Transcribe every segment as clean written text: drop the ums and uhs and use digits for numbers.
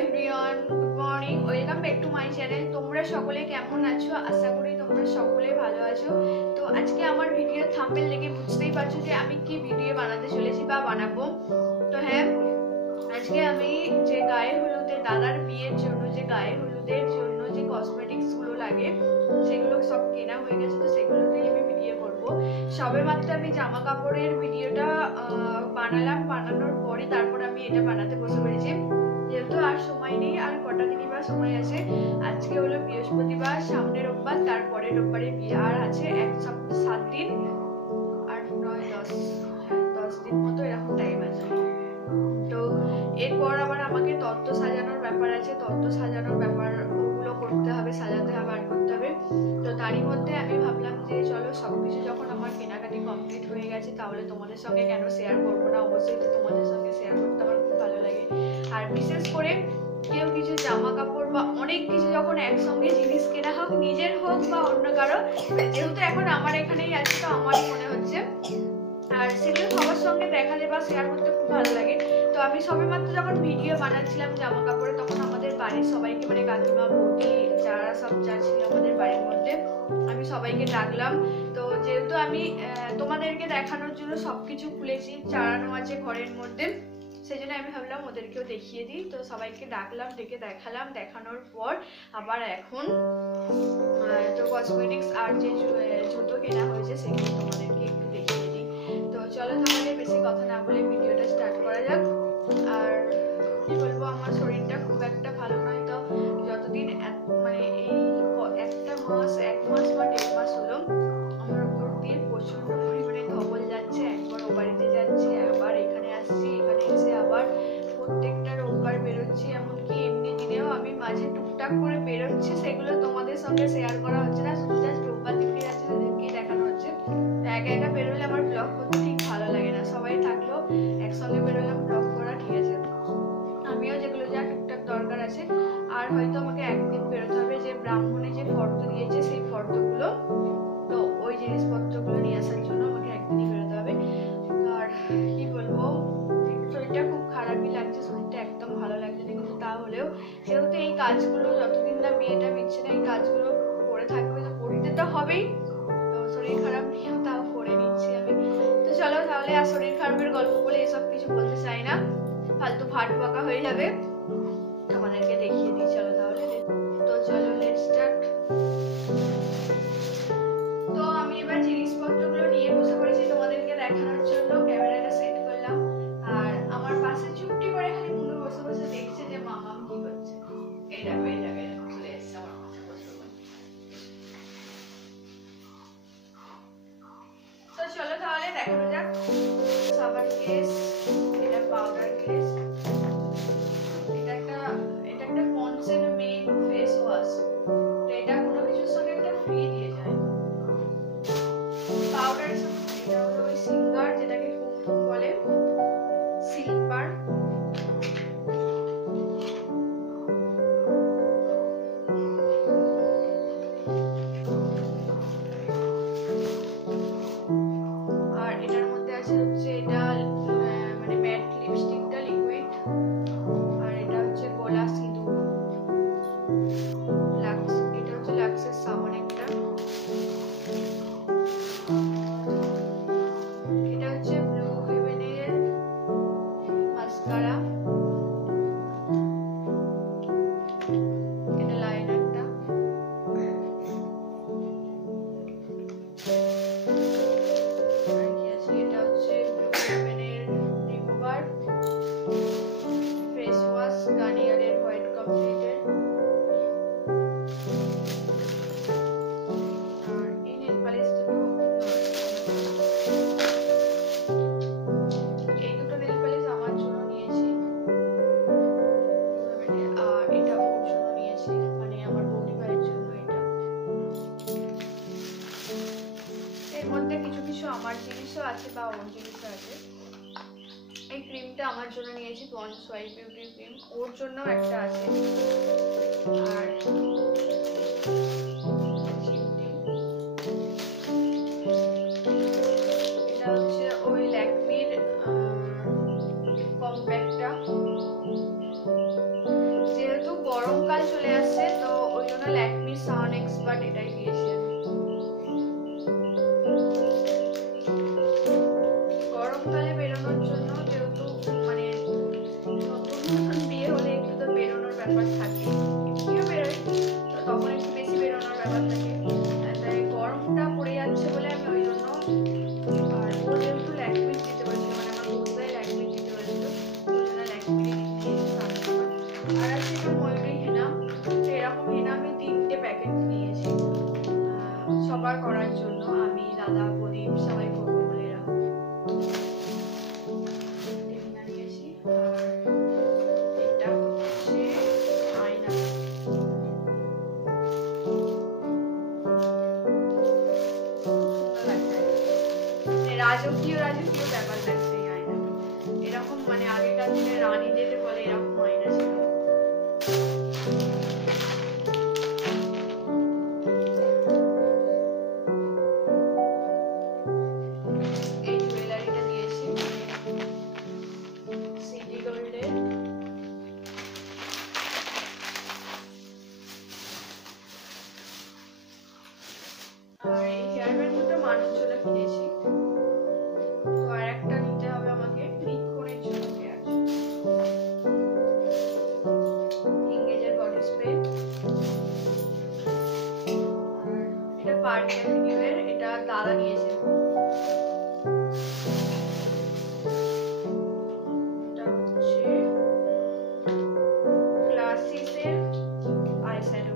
Everyone, good morning, welcome back to my channel. তোমরা সকলে কেমন আছো? আশা করি তোমরা সকলে ভালো আছো। তো আজকে আমার ভিডিও থাম্বনেল দেখে বুঝতেই পারছো যে আমি কি ভিডিও বানাতে চলেছি বা বানাবো। তো হ্যাঁ, আজকে আমি যে গায়ে হলুদে দাদার বিয়ের জন্য যে গায়ে হলুদের জন্য যে কসমেটিক্স গুলো লাগে সেগুলো সব কেনা হয়ে গেছে, তো সেগুলো নিয়ে আমি ভিডিও করব। সবে মাত্র আমি জামা কাপড়ের ভিডিওটা বানালাম, বানানোর পরে তারপর আমি এটা বানাতে বসে পড়েছি। যেহেতু আর সময় নেই, আর কটা দিনই বা সময় আছে। আজকে হলো বৃহস্পতিবার, সামনে রোববার, তারপরে রোববারে বিয়ে, আর আছে 7 দিন, আর 9-10 দিন মতো এরকম টাইম আছে। তো এরপর আবার আমাকে তত্ত্ব সাজানোর ব্যাপার আছে, তত্ত্ব সাজানোর ব্যাপার, ওগুলো করতে হবে, সাজাতে হবে, আর করতে হবে। তো তারই মধ্যে আমি ভাবলাম যে চলো সবকিছু যখন আমার কেনাকাটি কমপ্লিট হয়ে গেছে, তাহলে তোমাদের সঙ্গে কেন শেয়ার করবো না, অবশ্যই তো তোমাদের সঙ্গে শেয়ার করতে আমার খুব ভালো লাগে। আর বিশেষ করে কেউ কিছু জামা কাপড় বা অনেক কিছু যখন একসঙ্গে জিনিস কেনা হোক, নিজের হোক বা অন্য কারো, যেহেতু এখন আমার এখানেই আছে তো আমারই মনে হচ্ছে, আর সেগুলো সবার সঙ্গে দেখালে বা শেয়ার করতে খুব ভালো লাগে। তো আমি সবেমাত্র যখন ভিডিও বানাচ্ছিলাম জামা কাপড়ে, তখন আমাদের বাড়ির সবাইকে, মানে কাকিমা, বৌদি, যারা সব যা ছিল আমাদের বাড়ির মধ্যে, আমি সবাইকে ডাকলাম। তো যেহেতু আমি তোমাদেরকে দেখানোর জন্য সবকিছু খুলেছি, চালানো আছে ঘরের মধ্যে, সেই জন্য আমি ভাবলাম ওদেরকেও দেখিয়ে দিই। তো সবাইকে ডাকলাম, ডেকে দেখালাম, দেখানোর পর আবার এখন তো কসমেটিক্স আর যে জুতো কেনা হয়েছে সেগুলো তোমাদেরকে একটু দেখিয়ে দিই। তো চলো তাহলে বেশি কথা না বলে ভিডিওটা স্টার্ট করা যাক। আর কি বলবো, আমার শরীরটা খুব একটা ভালো নয়। তো যতদিন মানে এই 1 মাস বা 1.5 মাস হলো আমার উপর দিয়ে প্রচন্ড পরিমাণে ধবল যাচ্ছে। একবার ও বাড়িতে যাচ্ছি, আবার এখানে আসছি, এখানে এসে আবার প্রত্যেকটা রোববার বেরোচ্ছি, এমনকি এমনি দিনেও আমি মাঝে টুকটাক করে বেরোচ্ছি, সেগুলো তোমাদের সঙ্গে শেয়ার করা হচ্ছে না, শুধু জাস্ট রোববার দিনকে যাচ্ছে সেদিনকেই দেখানো হচ্ছে। একা একা বেরোলে আমার ব্লগ করতে ঠিক ভালো লাগে না, সবাই থাকলেও একসঙ্গে বেরোলাম ব্লগ করা ঠিক আছে, আমিও যেগুলো যা টুকটাক দরকার আছে। আর হয়তো আমাকে একদিন বেরোতে হবে, যে ব্রাহ্মণে যে ফর্দ দিয়েছে সেই ফর্দগুলো, তো ওই জিনিসপত্রগুলো নিয়ে আসার জন্য আমাকে একদিনই বেরোতে হবে। আর কি বলবো, শরীরটা খুব খারাপই লাগছে, শরীরটা একদম ভালো লাগছে না, কিন্তু তাহলেও যেহেতু এই কাজগুলো যতদিন না বিয়েটা মিটছে না, এই কাজগুলো করে থাকবে, তো করতে তো হবেই। তো শরীর খারাপ নিয়েও তাও করে নিচ্ছি আমি। তো চলো তাহলে আর শরীর খারাপের গল্প বলে এসব কিছু বলতে চাই না, ফালতু ভাট বকা হয়ে যাবে। তোমাদেরকে দেখিয়ে দিই, চলো তাহলে। তো চলো লেটস স্টার্ট। তো আমি এবার জিনিসপত্রগুলো নিয়ে বসে পড়েছি তোমাদেরকে দেখানোর জন্য, ক্যামেরাটা সেট করলাম। আর আমার পাশে চুপটি করে খালি মুনু বসে বসে দেখছে যে মামাম কি করছে। এই দেখো চলে এসছে আমার পাশে বসে। তো চলো তাহলে দেখানো যাক। সাবান কেস, এটা পাউডার কেস, এটা একটা পন্ডসের মেইন ফেস ওয়াশ। তো এটা কোনো কিছুর সঙ্গে একটা ফ্রি দিয়ে যায়। পাউডার, এটা হলো ওই সিঙ্গার, যেটাকে কুমকুম বলে, সিলভার। আর এটার মধ্যে আছে হচ্ছে এটা মানে ম্যাট লিপস্টিকটা লিকুইড। আর এটা হচ্ছে গোলা সিঁদুর, লাক্স, এটা হচ্ছে লাক্সের সাবান একটা। এটা হচ্ছে ব্লু হেভেনের মাস্কারা, এটা লাইনারটা। আর কি আছে, এটা হচ্ছে ব্লু হেভেনের রিমুভার, ফেস ওয়াশ গার্নিয়ারের হোয়াইট কমপ্লিটের। আর এই নেল পালিশ দুটো, এই দুটো নেল পালিশ আমার জন্য নিয়েছি, আর এটা ওর জন্য নিয়েছি, মানে আমার বৌদি ভাইয়ের জন্য এটা। এর মধ্যে কিছু কিছু আমার জিনিসও আছে বা ওর জিনিসও আছে। এই ক্রিমটা আমার জন্য নিয়েছি, পন্ডস হোয়াইট বিউটি ক্রিম, ওর জন্য একটা আছে। আর এটা হচ্ছে ওই ল্যাকমির কম্প্যাক্টটা। বাট এটাই দিয়েছি আমি। গরমকালে বেরোনোর জন্য, যেহেতু মানে নতুন বিয়ে হলে একটু তো বেরোনোর ব্যাপার থাকে, এমনিও বেরোয়, তো তখন একটু বেশি বেরোনোর ব্যাপার থাকে। তাই গরমটা পড়ে যাচ্ছে বলে আমি ওই জন্য, আর ও যেহেতু ল্যাকমির দিতে বলেছিল, মানে আমার বন্ধুরাই ল্যাকমির দিতে বলেছিল, ওই জন্য ল্যাকমিরই নিয়েছি। আর আছে এটা ময়ূরী হেনা। তো এরকম হেনা আমি 3টে প্যাকেট নিয়েছি সবার করার জন্য, আমি, দাদা, প্রদীপ সবাই করবো বলে এরকম হেনা নিয়েছি। আর এটা হচ্ছে আয়না, রাজকীয় রাজকীয় ব্যাপার লাগছে এই আয়নাটা। এরকম মানে আগেকার দিনে রানীদের বলে এরকম আয়না ছিল। এই জুয়েলারিটা দিয়েছি সিটি গোল্ডের। আর এই হেয়ার ব্যান্ড দুটো মানুষ জন্য কিনেছি। তো আর একটা নিতে হবে আমাকে নিকনের জন্য হেয়ার, এঙ্গেজের বডি স্প্রে। আর এটা পার্ক অ্যাভিনিউয়ের, এটা দাদা নিয়েছে। এটা হচ্ছে ক্লাসিসের আইশ্যাডো।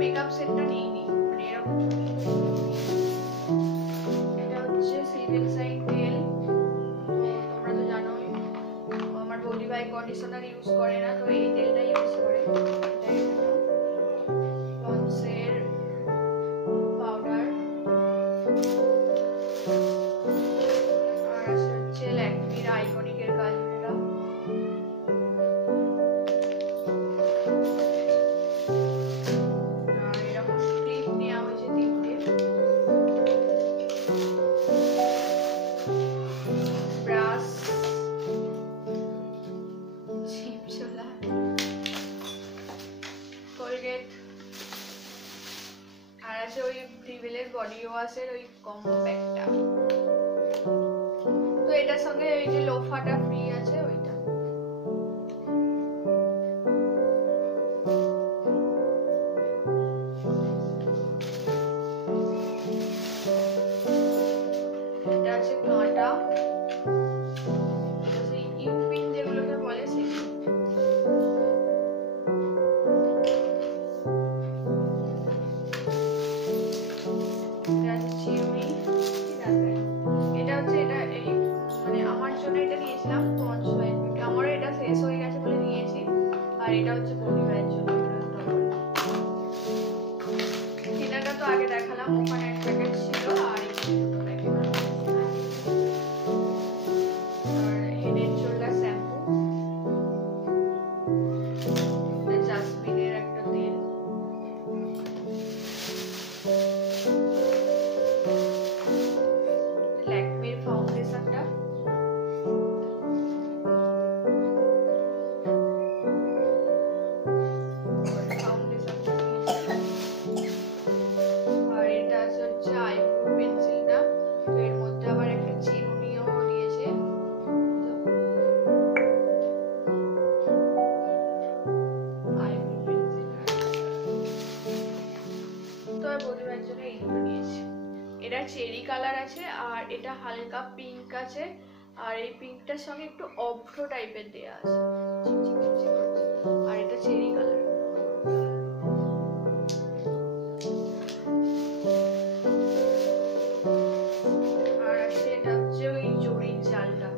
মেকআপ সেটটা নিইনি, মানে এরকম এটা হচ্ছে সিভিল সাইন তেল। তোমরা তো জানোই আমার বডি বাই কন্ডিশনার ইউজ করে না, তো এই তেলটা ইউজ করে। পন্সের পাউডার, আর হচ্ছে ল্যাকমির আইকনিকের কাজলটা। আর এরকম ক্লিপ নেওয়া হয়েছে 3টে, ব্রাশ, চিপসোলা, কোলগেট, আর আছে ওই প্রিভেলের বডি ওয়াশের ওই কম্বো প্যাকটা। তো এটার সঙ্গে এই যে লোফাটা ফ্রি আছে ওইটা। এটা আছে কাঁটা, সেই ইউপিন যেগুলোকে বলে সেগুলো। এটা আছে চিরুনি, এটা হচ্ছে এটা এই মানে আমার জন্য এটা নিয়েছিলাম 550, আমারও এটা শেষ হয়ে গেছে বলে নিয়েছি। আর এটা হচ্ছে বডি ওয়াশের জন্য। কেনাটা তো আগে দেখালাম, ওখানে এক প্যাকেট ছিল আর এই দুটো প্যাকেট। আর হেড এন্ড শোল্ডার শ্যাম্পু, জাসমিনের একটা তেল, ল্যাকমির ফাউন্ডেশনটা, আর এটা হচ্ছে আইব্রো পেন্সিলটা। তো এর মধ্যে আবার একটা চিরুনিও দিয়েছে। আইব্রো পেন্সিল তো আর বডি ওয়াশের জন্য এই দুটো নিয়েছি। এটা চেরি কালার আছে আর এটা হালকা পিঙ্ক আছে, আর এই পিঙ্কটার সঙ্গে একটু অভ্র টাইপের দেয়া আছে, আর এটা চেরি কালার। আর আছে এটা হচ্ছে ওই জরির জালটা।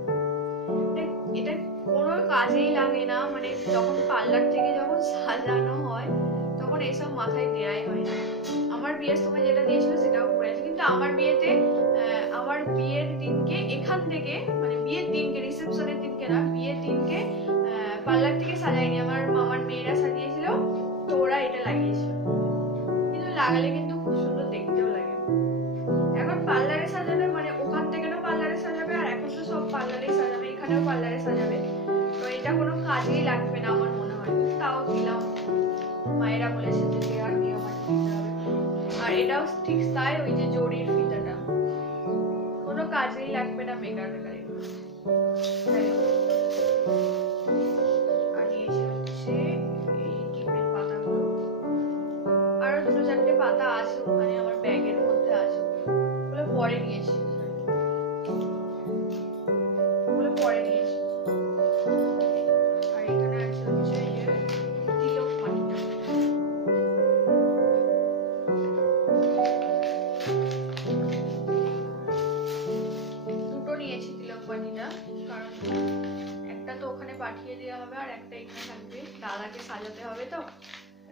এটা কোনো কাজেই লাগে না, মানে যখন পার্লার থেকে যখন সাজানো হয় তখন এসব মাথায় দেয়াই হয় না। আমার বিয়ের সময় যেটা দিয়েছিল সেটাও পরে আছে, কিন্তু আমার বিয়েতে আমার বিয়ের দিনকে এখান থেকে, মানে বিয়ের দিনকে, রিসেপশনের দিনকে না, বিয়ের দিনকে পার্লার থেকে সাজাইনি, আমার মামার মেয়েরা সাজিয়েছিল, তো ওরা এটা লাগিয়েছিল। কিন্তু লাগালে কিন্তু খুব সুন্দর দেখতেও লাগে। এখন পার্লারে সাজাবে মানে ওখান থেকেও পার্লারে সাজাবে, আর এখন তো সব পার্লারে সাজাবে, এখানেও পার্লারে সাজাবে, তো এটা কোনো কাজেই লাগবে না আমার মনে হয়। তাও দিলাম, মায়েরা বলেছে যে দেওয়ার নিয়ম আছে দিতে হবে। আর এটাও ঠিক তাই, ওই যে জরির ফিতাটা কোনো কাজেই লাগবে না, বেকার বেকার এগুলো। আর নিয়েছি হচ্ছে এই টিপের পাতাগুলো, আরো দুটো চারটে পাতা আছে ওখানে আমার ব্যাগের মধ্যে আছে, ওগুলো পরে নিয়েছি, ওগুলো পরে নিয়েছি। আর এখানে আছে হচ্ছে তিলক মাটিটা, দুটো নিয়েছি তিলক মাটিটা, কারণ একটা তো ওখানে পাঠিয়ে দেওয়া হবে আর একটা এখানে থাকবে, দাদাকে সাজাতে হবে তো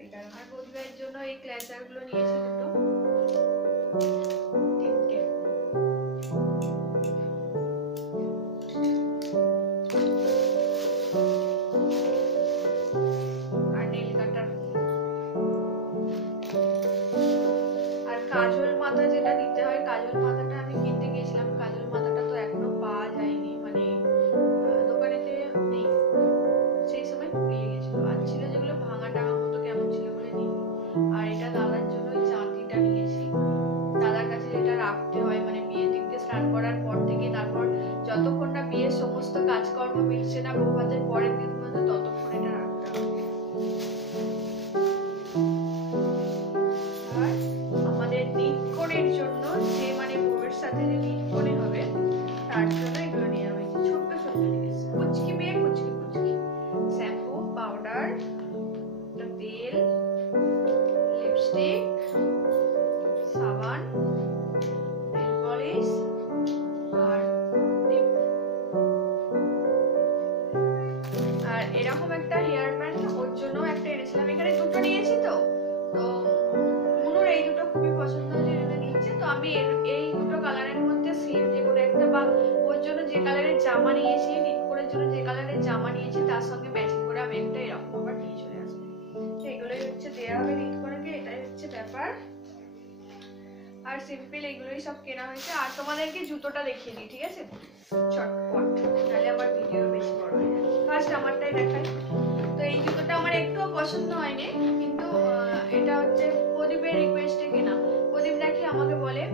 এটা। আর প্রদীপের জন্য এই ক্ল্যাচার গুলো নিয়েছি দুটো, তিনটে। আর নেল কাটার, আর কাজল মাথা যেটা দিতে হয়, কাজল মাথাটা আমি কিনতে গিয়েছিলাম, কাজল মাথাটা তো এখনো পাওয়া যায়নি, মানে দোকানেতে নেই, সেই সময় পেয়ে গেছিল, আর ছিল যেগুলো ভাঙা টাঙা মতো কেমন ছিল বলে নিই। আর এটা দাদার জন্য ওই চাঁদিটা নিয়েছি, দাদার কাছে যেটা রাখতে হয়, মানে বিয়ে দিকতে স্নান করার পর থেকে তারপর যতক্ষণ না বিয়ের সমস্ত কাজকর্ম মিটছে না বউ ভাতের পরের দিন পর্যন্ত, ততক্ষণ এটা রাখতে হবে। আর আমাদের নিত্যকনের জন্য, যে মানে বউয়ের সাথে যে নিত্যকনে হবে তার জন্য এগুলো নেওয়া হয়েছে, ছোট্ট ছোট্ট জিনিস, কুচকি মেয়ে কুচকি কুচকি, শ্যাম্পু, পাউডার, তেল, লিপস্টিক, সাবান, নেল পলিশ, আর টিপ। আর এরকম একটা হেয়ার ব্যান্ড ওর জন্য একটা এনেছিলাম, এখানে দুটো নিয়েছি তো, তো মনুর এই দুটো খুবই পছন্দ হয়েছে নিচ্ছে, তো আমি এই দুটো কালারের মধ্যে সেম যে কোনো একটা, বা ওর জন্য যে কালারের জামা নিয়েছি, নিতকনের জন্য যে কালারের জামা নিয়েছি তার সঙ্গে ম্যাচিং করে আমি একটা এরকম আবার নিয়ে চলে আসবো। তো এগুলোই হচ্ছে দেওয়া হবে নিতকনকে, এটাই হচ্ছে ব্যাপার। আর সিম্পল এগুলোই সব কেনা হয়েছে। আর তোমাদেরকে জুতোটা দেখিয়ে দিই, ঠিক আছে, চটপট, তাহলে আমার ভিডিও বেশি বড় হয়ে যাবে। ফার্স্ট আমারটাই দেখাই। তো এই জুতোটা আমার একটুও পছন্দ হয়নি, কিন্তু এটা হচ্ছে প্রদীপের রিকোয়েস্টে কেনা। প্রদীপ দেখে আমাকে বলে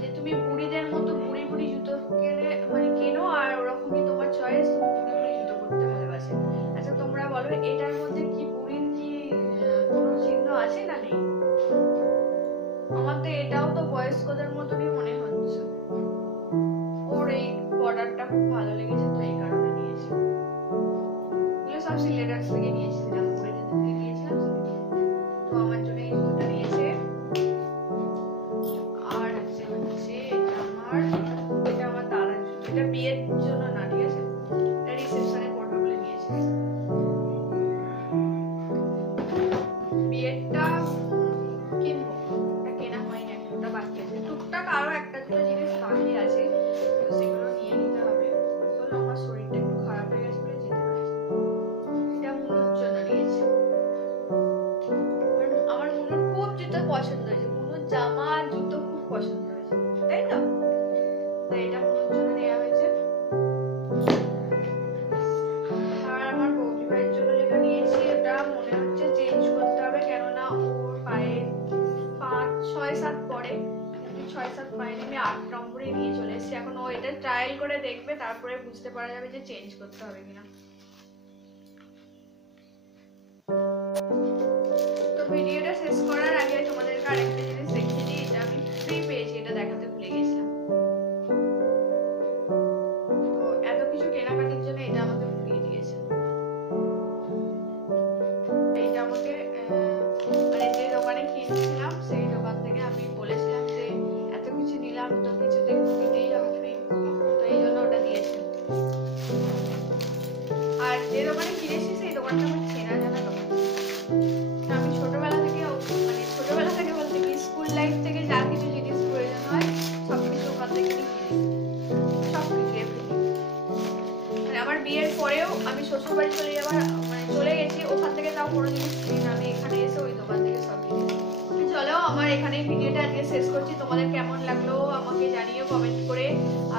যে তুমি বুড়িদের মতো বুড়ি বুড়ি জুতো কেনে, মানে কেনো, আর ওরকমই তোমার চয়েস, তুমি বুড়ি বুড়ি জুতো পরতে ভালোবাসে। আচ্ছা তোমরা বলো এটার মধ্যে কি বুড়ির কি কোনো চিহ্ন আছে না নেই? আমার তো এটাও তো বয়স্কদের মতনই মনে হচ্ছে। ওর এই বর্ডারটা খুব ভালো লেগেছে, তো এই কারণে নিয়েছি। এগুলো সব সিলেটার্স থেকে নিয়েছিলাম, থেকে নিয়েছিলাম। তো আমার জন্য এই জুতোটা নিয়েছে। আর হচ্ছে এটা আমার দাদার জন্য, এটা বিয়ের জন্য না, ঠিক আছে, এটা রিসেপশনে পড়বে বলে নিয়েছি। বিয়েরটা কিনবো, এটা কেনা হয়নি, একটা বাকি আছে, টুকটাক আরো একটা দুটো জিনিস বাকি আছে, তো সেগুলো নিয়ে নিতে হবে। আসলে আমার শরীরটা একটু খারাপ হয়ে গেছে বলে যেতে পারছি। এটা মনুর জন্য নিয়েছি, আমার মনুর খুব জুতো পছন্দ হয়েছে, মনুর জামা আর জুতো খুব পছন্দ হয়েছে, তাই তো, তাই এটা মনুর জন্য নেওয়া হয়েছে। আর আমার বৌদি ভাইয়ের জন্য যেটা নিয়েছি, এটা মনে হচ্ছে চেঞ্জ করতে হবে, কেননা ওর পায়ে 5, 6, 7 পরে, 6, 7 পায়নি, আমি 8 নম্বরে নিয়ে চলে এসেছি। এখন ও এটা ট্রায়াল করে দেখবে, তারপরে বুঝতে পারা যাবে যে চেঞ্জ করতে হবে কিনা। তো ভিডিওটা শেষ করার আগে তোমাদেরকে আরেকটা জিনিস দেখিয়ে দিই, এটা আমি ফ্রি পেয়েছি, এটা দেখাতে ভুলে গেছিলাম। তো এত কিছু কেনাকাটির জন্য এটা আমাকে ফ্রি দিয়েছে। এইটা আমাকে মানে যে দোকানে কিনছিলাম সেই দোকান থেকে আমি বলেছিলাম যে এত কিছু নিলাম তো কিছুতে দিতেই হবে ফ্রি, তো এই জন্য ওটা দিয়েছে। আর যে দোকানে কিনেছি সেই দোকানটা আমার চেনা জানা দোকান, আমি ছোটবেলা থেকে, মানে ছোটবেলা থেকে বলতে কি শ্বশুর বাড়ি চলে যাবার মানে চলে গেছি, ওখান থেকে তাও কোনো জিনিস কিনি না, আমি এখানে এসে ওই দোকান থেকে সব কিনি। চলো আমার এখানে ভিডিওটা আজকে শেষ করছি। তোমাদের কেমন লাগলো আমাকে জানিও কমেন্ট করে,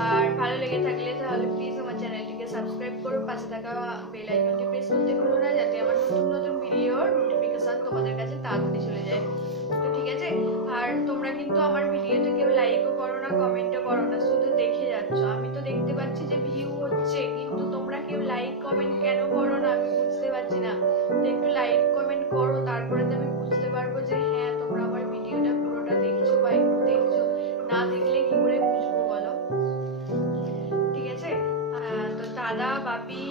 আর ভালো লেগে থাকলে তাহলে প্লিজ আমার চ্যানেলটিকে সাবস্ক্রাইব করো, পাশে থাকা বেল আইকনটি প্রেস করতে ভুলো না, যাতে আমার নতুন নতুন ভিডিওর নোটিফিকেশন তোমাদের কাছে তাড়াতাড়ি চলে যায়। তো ঠিক আছে, আর তোমরা কিন্তু আমার ভিডিওতে কেউ লাইকও করো না, কমেন্টও করো না, শুধু দেখে যাচ্ছ। আমি তো দেখতে পাচ্ছি যে ভিউ হচ্ছে, কিন্তু তোমরা কেউ লাইক কমেন্ট কেন করো না আমি বুঝতে পারছি না। তো একটু লাইক কমেন্ট করো, তারপরে তো আমি বুঝতে পারবো যে হ্যাঁ তোমরা আমার ভিডিওটা পুরোটা দেখছো বা একটু দেখছো। না দেখলে কি করে বুঝবো বলো? ঠিক আছে। তো দাদা, বাপি,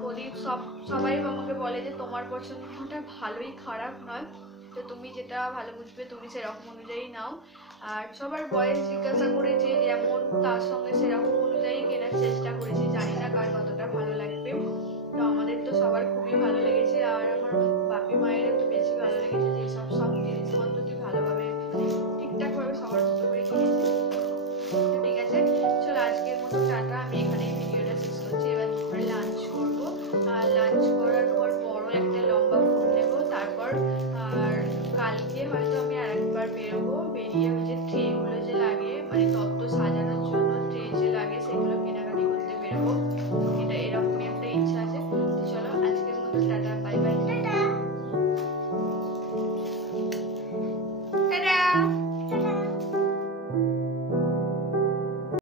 প্রদীপ সবাই আমাকে বলে যে তোমার পছন্দটা ভালোই, খারাপ নয়, তো তুমি যেটা ভালো বুঝবে তুমি সেরকম অনুযায়ী নাও। আর সবার বয়স জিজ্ঞাসা করে যে যেমন তার সঙ্গে সেরকম অনুযায়ী কেনার চেষ্টা করেছি, জানি না কার কতটা ভালো লাগবে। তো আমাদের তো সবার খুবই ভালো লেগেছে, আর আমার বাপি মায়ের একটু বেশি ভালো লেগেছে, যে সব জিনিসপত্র